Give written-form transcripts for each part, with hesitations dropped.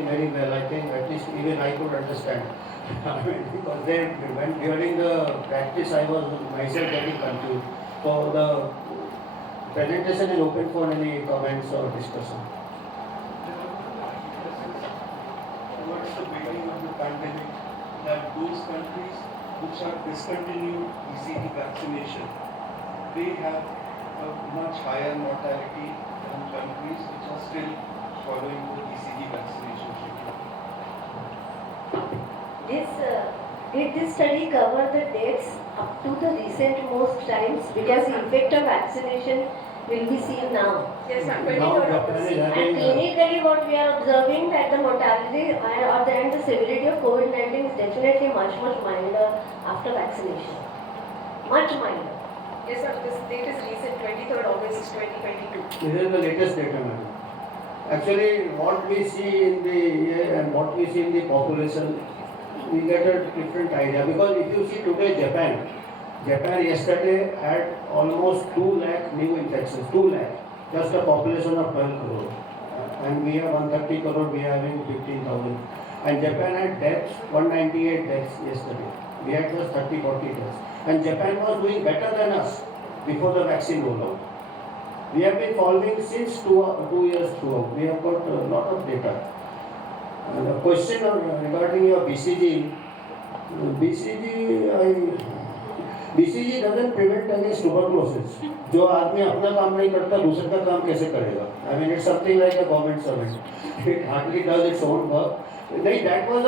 very well. I think at least even I could understand. I mean, because when during the practice I was myself getting confused. So the presentation is open for any comments or discussion. Towards the beginning of the pandemic, that those countries which have discontinued ECG vaccination, they have a much higher mortality than countries which are still following the ECG vaccination schedule. Did this study cover the deaths up to the recent most times? Because the effect of vaccination will be seen now. Yes, Now 23rd Japan August. is And having clinically what we are observing that the mortality and the severity of COVID-19 is definitely much milder after vaccination. Much milder. Yes, sir. This date is recent, 23rd August 2022. this is the latest data, madam. Actually, what we see in the year and what we see in the population, we get a different idea. Because if you see today Japan yesterday had almost 2 lakh new infections, 2 lakh, just a population of 12 crore. And we have 130 crore, we are having 15,000. And Japan had deaths, 198 deaths yesterday. We had just 30-40 deaths. And Japan was doing better than us before the vaccine rollout. We have been following since 2 years throughout. We have got a lot of data. The question regarding your BCG, BCG doesn't prevent against tuberculosis. जो आदमी अपना काम नहीं करता दूसरे का काम कैसे करेगा? I mean it's something like a government servant. It hardly does its own work. That was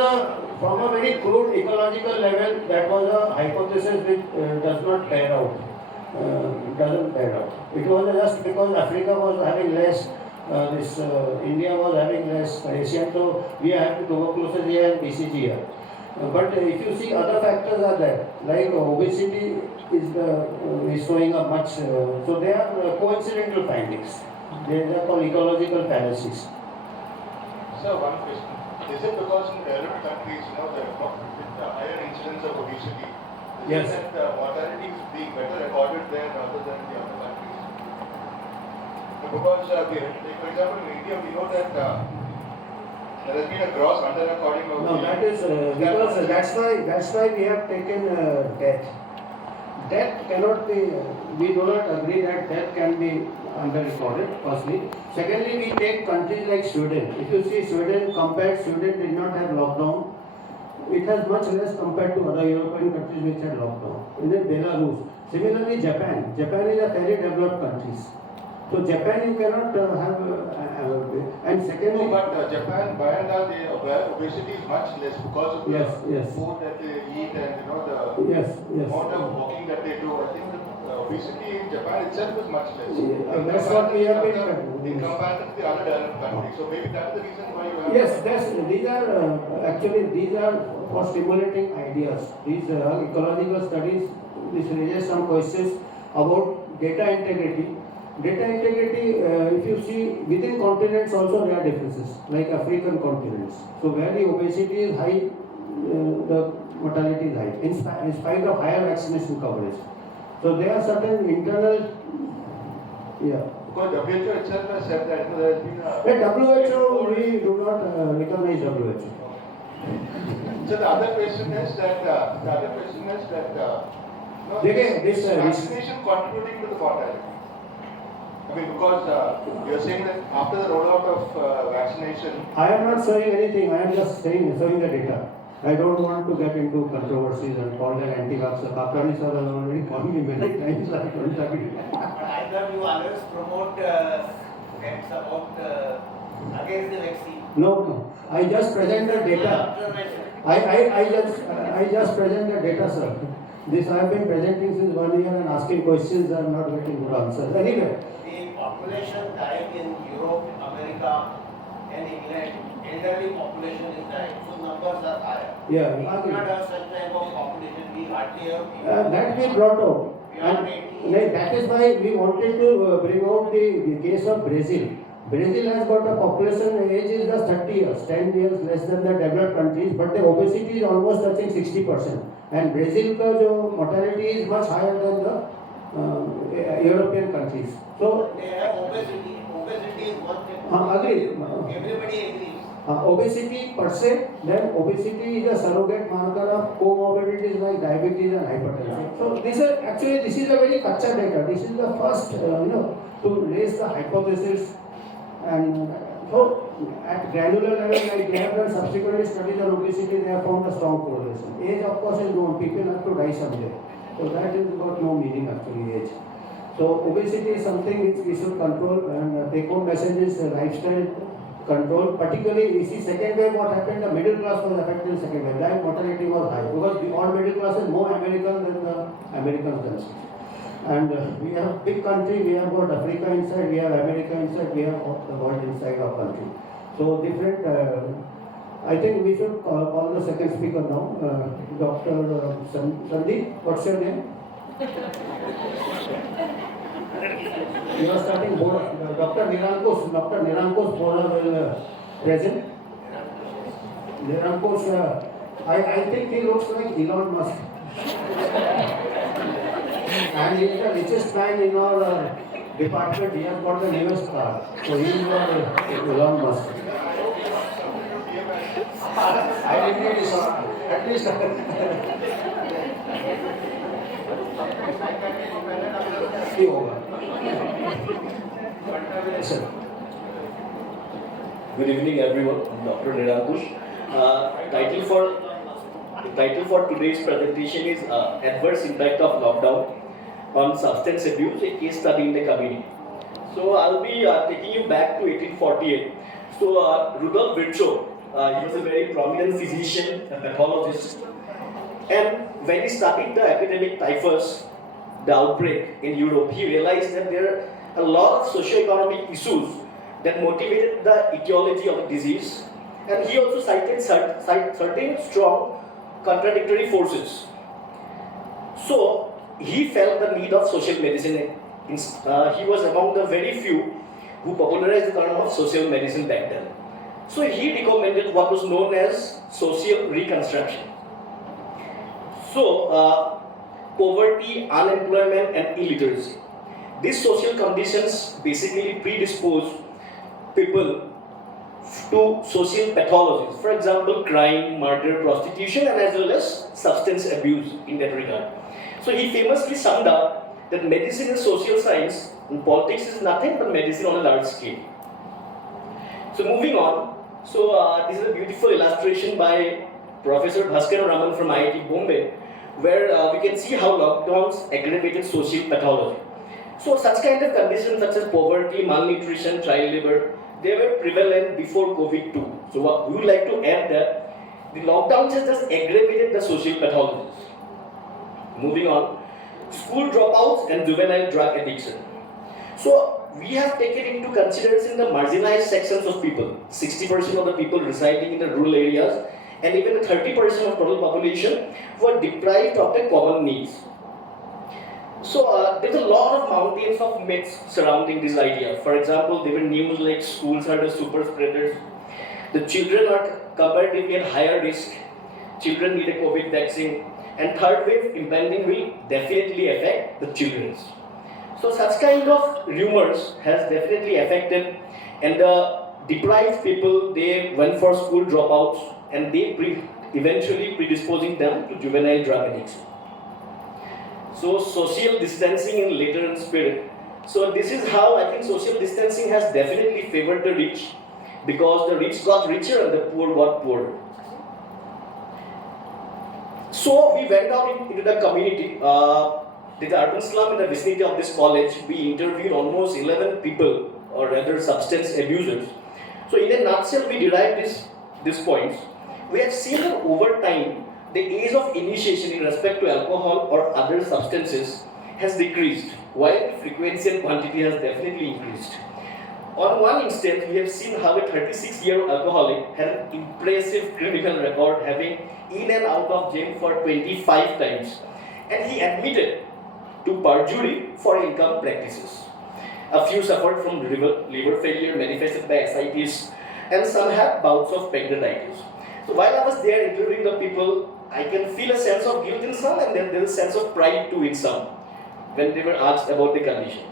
from a very crude ecological level. That was a hypothesis which does not bear out. Doesn't bear out. It was just because Africa was having less. India was having less Asian, so we are having tuberculosis here and BCG here. But if you see other factors are there, like obesity is showing a much, so they are coincidental findings. They are called ecological fallacies. Sir, one question. Is it because in developed countries, with the higher incidence of obesity, Yes. is it that mortality is being better recorded there rather than the other countries? Because, for example, in India, we know that there has been a gross under-recording of No, that is because that's why we have taken death. Death cannot be. We do not agree that death can be under-recorded. Firstly, secondly, we take countries like Sweden. If you see Sweden did not have lockdown. It has much less compared to other European countries which had lockdown. Even Belarus. Similarly, Japan. Japan is a very developed country. So Japan you cannot have, and secondly. No, but Japan, by and large, the obesity is much less because of the food that they eat and the amount of walking that they do. I think the obesity in Japan itself is much less. That's what we have been. In comparison to the other developed countries. So maybe that's the reason why you have. Yes, these are for stimulating ideas. These ecological studies, this raises some questions about data integrity. Data integrity, if you see within continents also there are differences, like African continents. So where the obesity is high, the mortality is high, in spite of higher vaccination coverage. So there are certain internal, Because WHO itself has said that there has been a. WHO, we do not recognize WHO. So the other question is that this vaccination contributing to the mortality. I mean, because you're saying that after the rollout of vaccination. I am not showing anything. I am just showing the data. I don't want to get into controversies and call them anti-vaxxer. Kakrani sir has already called me many times. I don't agree. Either you always promote facts about against the vaccine. No. I just present the data. I just present the data, sir. This I have been presenting since 1 year and asking questions. I am not getting good answers. Anyway. The population dying in Europe, America, and England, elderly population is dying, so numbers are higher. Yeah. We do not have such type of population. We hardly have people. That we brought out. And that is why we wanted to bring out the case of Brazil. Brazil has got a population age is just 30 years, 10 years less than the developed countries, but the obesity is almost touching 60%. And Brazil mortality is much higher than the European countries. So they have obesity. Obesity is one thing. Agreed. Everybody agrees. Obesity per se, then obesity is a surrogate marker of comorbidities like diabetes and hypertension. So this is a very kacha data. This is the first, to raise the hypothesis, and so at granular level, like they have done subsequently studies on obesity, they have found a strong correlation. Age, of course, is known. People have to die someday. So that is got no meaning actually, age. So obesity is something which we should control, and take-home message is lifestyle control. Particularly, you see second wave, what happened, the middle class was affected in second wave. Life mortality was high because the all middle class is more American than the Americans themselves. And we have big country, we have got Africa inside, we have America inside, we have the world inside our country. So different, I think we should call the second speaker now, Dr. Sandeep, what's your name? You are starting board, Dr. Nirankush Bola will present. Nirankush, I think he looks like Elon Musk. And he is the richest man in our department. He has got the newest car. So he is Elon Musk. I didn't need this one. At least. He over. Good evening, everyone. I'm Dr. Nirankush. The title for today's presentation is Adverse Impact of Lockdown on Substance Abuse, a case study in the community. So I'll be taking you back to 1848. So Rudolf Virchow, he was a very prominent physician, a pathologist, and when he studied the epidemic typhus, the outbreak in Europe, he realized that there are a lot of socio-economic issues that motivated the etiology of the disease, and he also cited certain strong contradictory forces. So he felt the need of social medicine. He was among the very few who popularized the term of social medicine back then. So he recommended what was known as social reconstruction. So poverty, unemployment, and illiteracy. These social conditions basically predispose people to social pathologies. For example, crime, murder, prostitution, and as well as substance abuse in that regard. So he famously summed up that medicine is social science and politics is nothing but medicine on a large scale. So moving on, so this is a beautiful illustration by Professor Bhaskar Raman from IIT Bombay, where we can see how lockdowns aggravated social pathology. So such kind of conditions such as poverty, malnutrition, child labor, they were prevalent before COVID too. So what we would like to add that the lockdowns has just aggravated the social pathologies. Moving on, school dropouts and juvenile drug addiction. So we have taken into consideration the marginalized sections of people, 60% of the people residing in the rural areas, and even 30% of total population who are deprived of the common needs. So there's a lot of mountains of myths surrounding this idea. For example, there were news like schools are the super spreaders, the children are comparatively at higher risk, children need a COVID vaccine, and third wave impending will definitely affect the children. So such kind of rumors has definitely affected, and the deprived people, they went for school dropouts, and they eventually predisposing them to juvenile drug addiction. So social distancing in later spirit. So this is how I think social distancing has definitely favored the rich, because the rich got richer and the poor got poorer. So we went out into the community, the urban slum in the vicinity of this college. We interviewed almost 11 people, or rather substance abusers. So in a nutshell, we derived these points. We have seen that over time, the age of initiation in respect to alcohol or other substances has decreased, while the frequency and quantity has definitely increased. On one instance, we have seen how a 36-year-old alcoholic had an impressive criminal record, having in and out of jail for 25 times, and he admitted to perjury for income practices. A few suffered from liver failure manifested by ascites, and some had bouts of pancreatitis. So while I was there interviewing the people, I can feel a sense of guilt in some, and then there is a sense of pride too in some, when they were asked about the condition.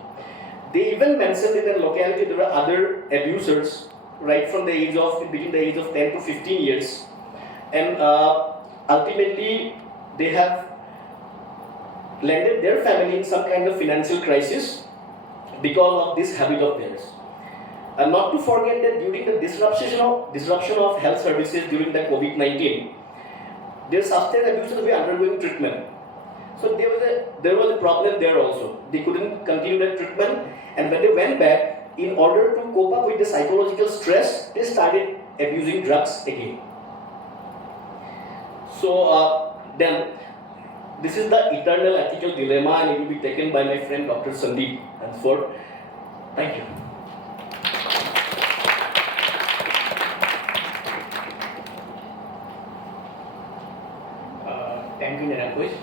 They even mentioned in their locality there were other abusers right from the age of between the age of 10 to 15 years, and ultimately they have landed their family in some kind of financial crisis because of this habit of theirs. And not to forget that during the disruption of health services during the COVID-19, their substance abusers were undergoing treatment. So there was a problem there also. They couldn't continue their treatment, and when they went back, in order to cope up with the psychological stress, they started abusing drugs again. So then, this is the eternal ethical dilemma, and it will be taken by my friend Dr. Sandeep henceforth. Thank you. Thank you, Nirankush.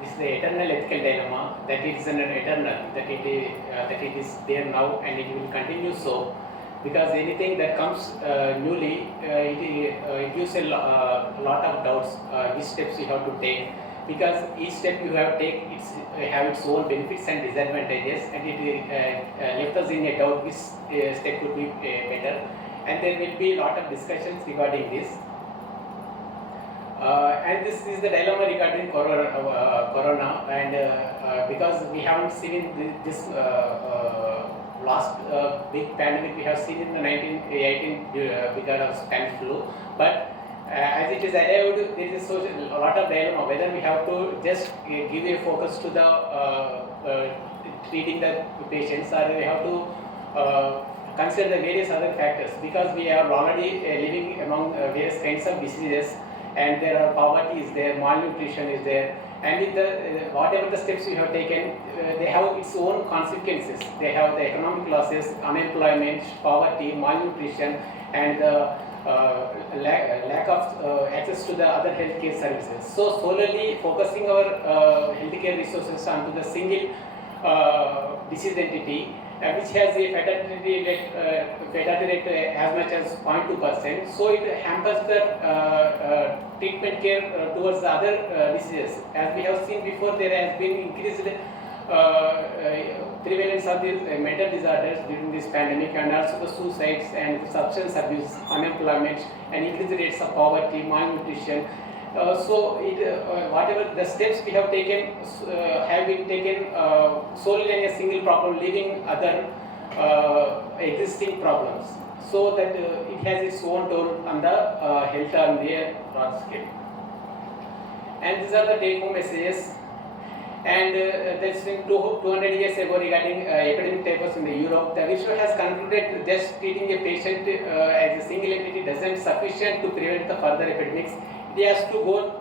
This is the eternal ethical dilemma, that it is an eternal, that it is there now and it will continue so, because anything that comes newly, it gives a lot of doubts which steps you have to take, because each step you have to take have its own benefits and disadvantages, and it left us in a doubt which step could be better, and there will be a lot of discussions regarding this. And this is the dilemma regarding corona, and because we haven't seen this last big pandemic we have seen in the 1918 because of Spanish flu, but as it is arrived, there is a lot of dilemma whether we have to just give a focus to the treating the patients, or we have to consider the various other factors, because we are already living among various kinds of diseases, and there are poverty is there, malnutrition is there, and with the whatever the steps we have taken, they have its own consequences. They have the economic losses, unemployment, poverty, malnutrition, and the lack of access to the other healthcare services. So solely focusing our healthcare resources onto the single disease entity, which has a fatality rate as much as 0.2%. So it hampers the treatment care towards the other diseases. As we have seen before, there has been increased prevalence of these mental disorders during this pandemic, and also the suicides and substance abuse, unemployment, and increased rates of poverty, malnutrition. Whatever the steps we have taken have been taken solely in a single problem, leaving other existing problems, so that it has its own toll on the health on the broad scale. And these are the take-home messages. And that's been 200 years ago regarding epidemic typhus in the Europe. The WHO has concluded just treating a patient as a single entity doesn't sufficient to prevent the further epidemics. It has to go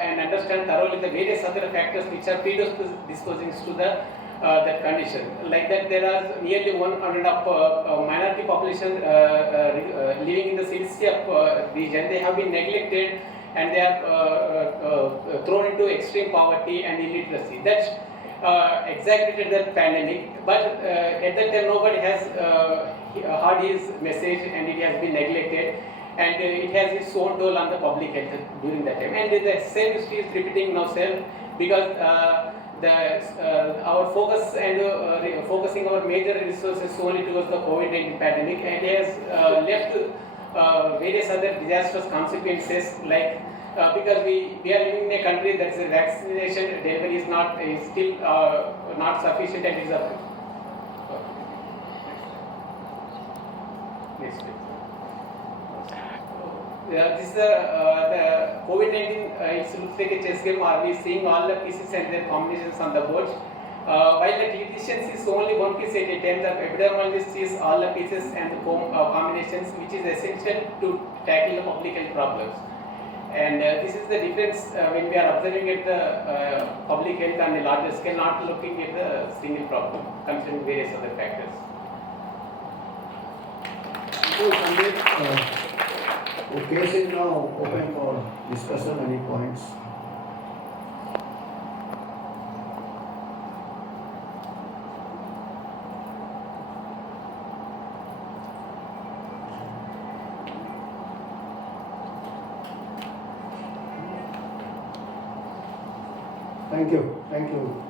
and understand thoroughly the various other factors which are predisposing to the that condition. Like that, there are nearly 1.5 minority population living in the Silesian region. They have been neglected, and they are thrown into extreme poverty and illiteracy. That exaggerated the pandemic, but at that time nobody has heard his message, and it has been neglected, and it has its own toll on the public health during that time. And the same history is repeating now, sir, because our focus and focusing our major resources solely towards the COVID-19 pandemic, and it has left various other disastrous consequences, like because we are living in a country that the vaccination delivery is still not sufficient, and is next please. This is the COVID-19. It looks like a chess game. Are we seeing all the pieces and their combinations on the board? While the clinician sees only one piece at a time, the epidemiologist sees all the pieces and the combinations, which is essential to tackle the public health problems. And this is the difference when we are observing at the public health on a larger scale, not looking at the single problem, considering various other factors. So, Sandeep, the case is now open for discussion. Any points? Thank you. Thank you.